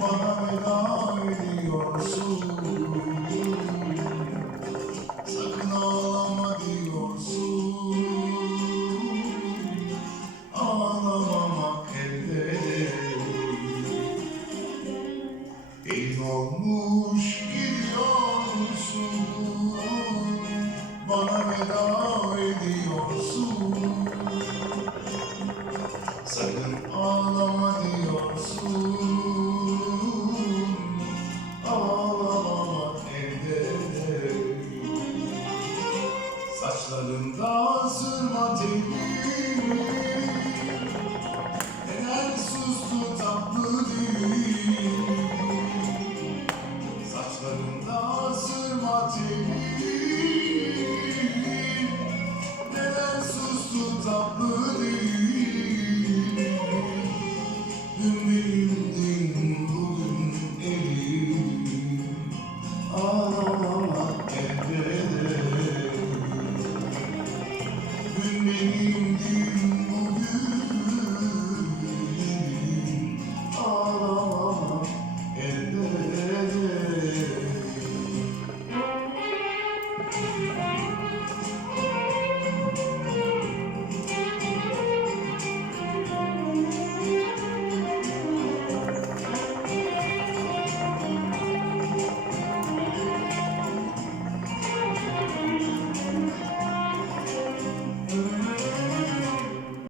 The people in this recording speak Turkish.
bana veda ediyorsun. Sakın ağlama diyorsun. Ağlamamak elde elin olmuş gidiyorsun. Bana veda ediyorsun. Sakın ağlama diyorsun. Ağlamamak elde. Saçlarında sırma teli, neler sustu tatlı değil. Saçlarında sırma teli, neler sustu tatlı değil. Dün benimdin, bugün elim. Ağlamamak elde. Dün benim